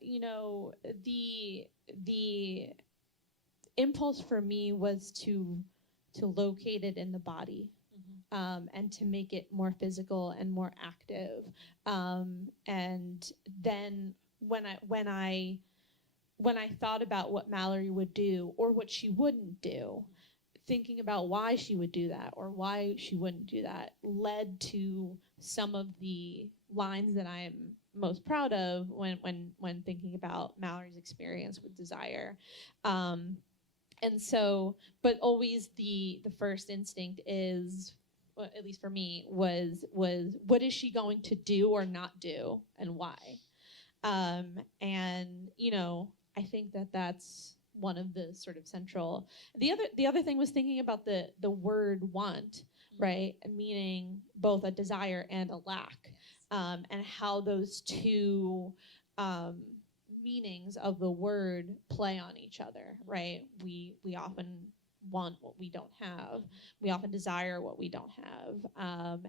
the impulse for me was to locate it in the body. And to make it more physical and more active. And then when I thought about what Mallory would do or what she wouldn't do, thinking about why she would do that or why she wouldn't do that led to some of the lines that I'm most proud of when thinking about Mallory's experience with desire. And so, but always the first instinct is, well, at least for me, was what is she going to do or not do and why? And, I think that that's one of the sort of central. The other thing was thinking about the word want, right? Meaning both a desire and a lack, and how those two meanings of the word play on each other, right? We often want what we don't have. We often desire what we don't have.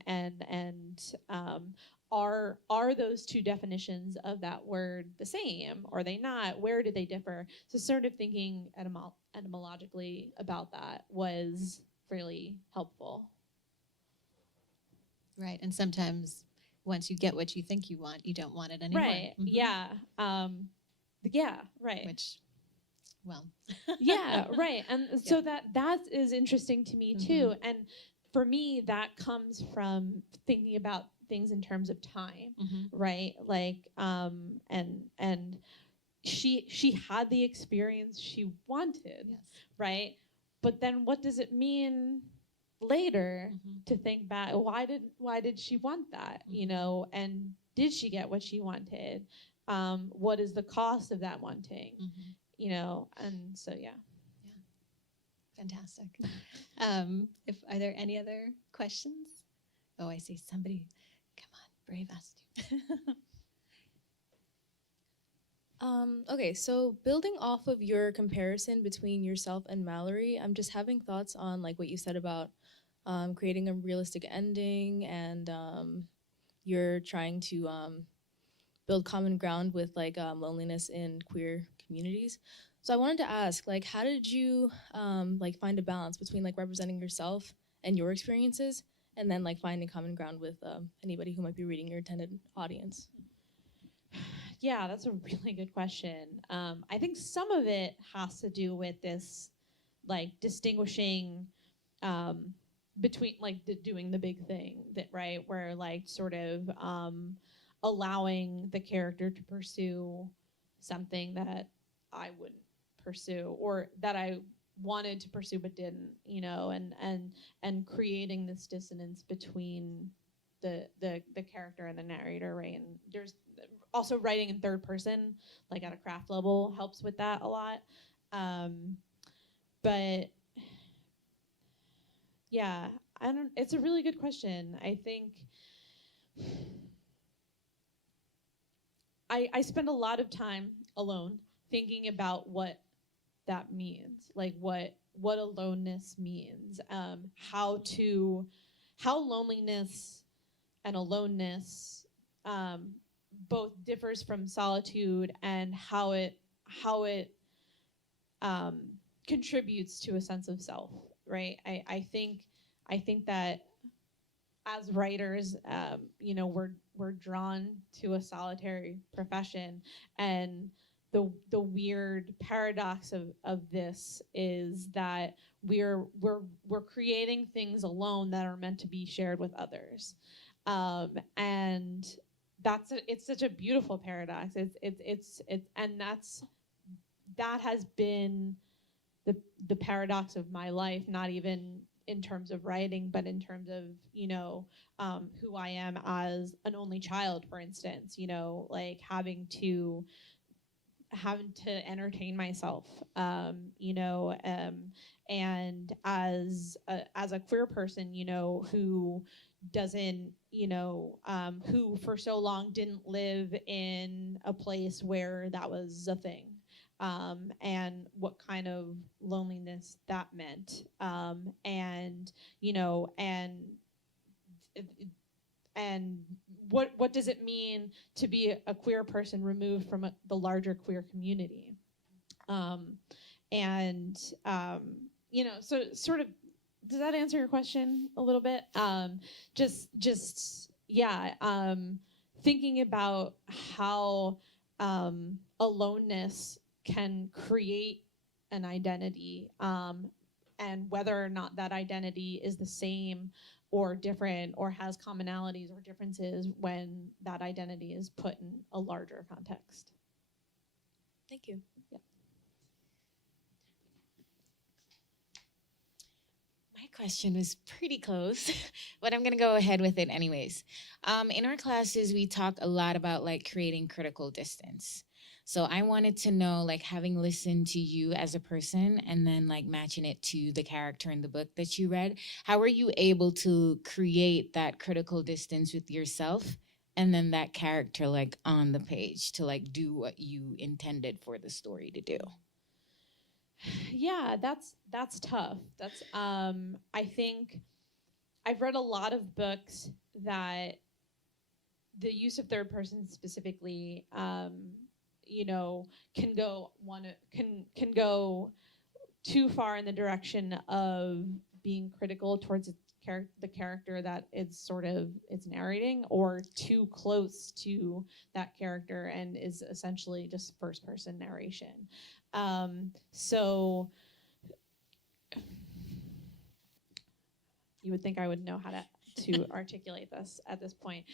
Are those two definitions of that word the same? Or are they not? Where do they differ? So sort of thinking etymologically about that was really helpful. Right, and sometimes once you get what you think you want, you don't want it anymore. Right, Mhm. yeah, right. Which, well. Yeah, right. And so that is interesting to me too. And for me, that comes from thinking about things in terms of time, right? Like, and she had the experience she wanted, Yes. right? But then what does it mean later to think back? Why did she want that? You know, and did she get what she wanted? What is the cost of that wanting? You know, and so yeah. Fantastic. Are there any other questions? Oh, I see somebody. Come on, Brave asked you. Okay, so building off of your comparison between yourself and Mallory, I'm just having thoughts on like what you said about creating a realistic ending, and you're trying to build common ground with like loneliness in queer communities. So I wanted to ask, like, how did you like find a balance between like representing yourself and your experiences, and then like finding common ground with anybody who might be reading your intended audience? Yeah, that's a really good question. I think some of it has to do with this, like, distinguishing between, like, doing the big thing, that, right, where, like, sort of allowing the character to pursue something that I wouldn't pursue, or that I wanted to pursue but didn't, you know, and creating this dissonance between the character and the narrator, right? And there's also writing in third person, like at a craft level, helps with that a lot. But yeah, it's a really good question. I think I spend a lot of time alone thinking about what that means, like what aloneness means, how loneliness and aloneness both differs from solitude, and how it contributes to a sense of self, right? I think that as writers, you know, we're drawn to a solitary profession, and the weird paradox of this is that we're creating things alone that are meant to be shared with others, and it's such a beautiful paradox. That has been the paradox of my life, not even in terms of writing, but in terms of, you know, who I am as an only child, for instance, you know, like having to entertain myself, you know, and as a queer person, you know, who doesn't, you know, who for so long didn't live in a place where that was a thing, and what kind of loneliness that meant, and, you know, and what does it mean to be a queer person removed from the larger queer community, and you know, so sort of, does that answer your question a little bit? Yeah, thinking about how aloneness can create an identity, and whether or not that identity is the same or different, or has commonalities or differences when that identity is put in a larger context. Thank you. Yeah. My question was pretty close, but I'm gonna go ahead with it anyways. In our classes, we talk a lot about like creating critical distance. So I wanted to know, like, having listened to you as a person and then like matching it to the character in the book that you read, how were you able to create that critical distance with yourself and then that character like on the page to like do what you intended for the story to do? Yeah, that's tough. That's I think I've read a lot of books that the use of third person specifically, can go too far in the direction of being critical towards the character that it's narrating, or too close to that character and is essentially just first person narration. So you would think I would know how to articulate this at this point.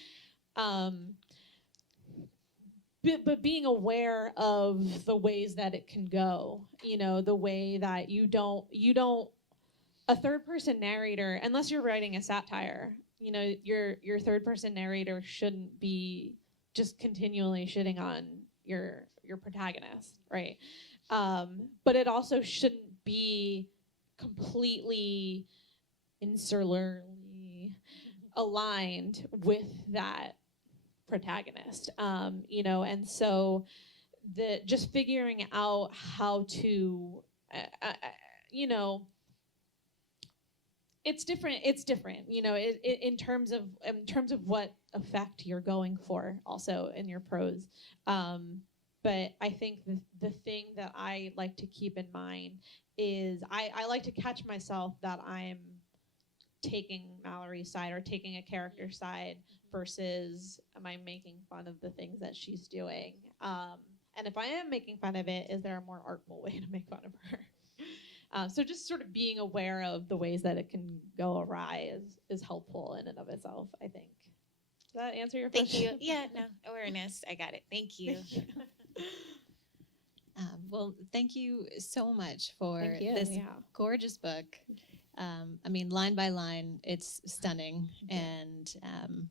But being aware of the ways that it can go, the way that you don't a third person narrator, unless you're writing a satire, your third person narrator shouldn't be just continually shitting on your protagonist, right? But it also shouldn't be completely insularly aligned with that protagonist, and so just figuring out how to, it's different, in terms of what effect you're going for also in your prose. But I think the thing that I like to keep in mind is I like to catch myself that I'm taking Mallory's side or taking a character side versus am I making fun of the things that she's doing? And if I am making fun of it, is there a more artful way to make fun of her? So just sort of being aware of the ways that it can go awry is helpful in and of itself, I think. Does that answer your Thank question? you. Yeah, no, awareness. I got it. Thank you. Well, thank you so much for Thank you, this yeah. gorgeous book. Line by line, it's stunning. And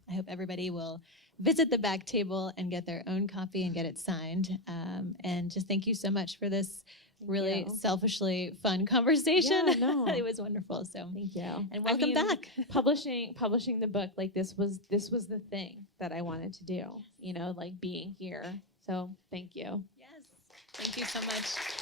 I hope everybody will visit the back table and get their own copy and get it signed. And just thank you so much for this really you. selfishly fun conversation. Yeah, no. It was wonderful. So, Thank you. and welcome back. publishing the book, like this was the thing that I wanted to do, like being here. So thank you. Yes. Thank you so much.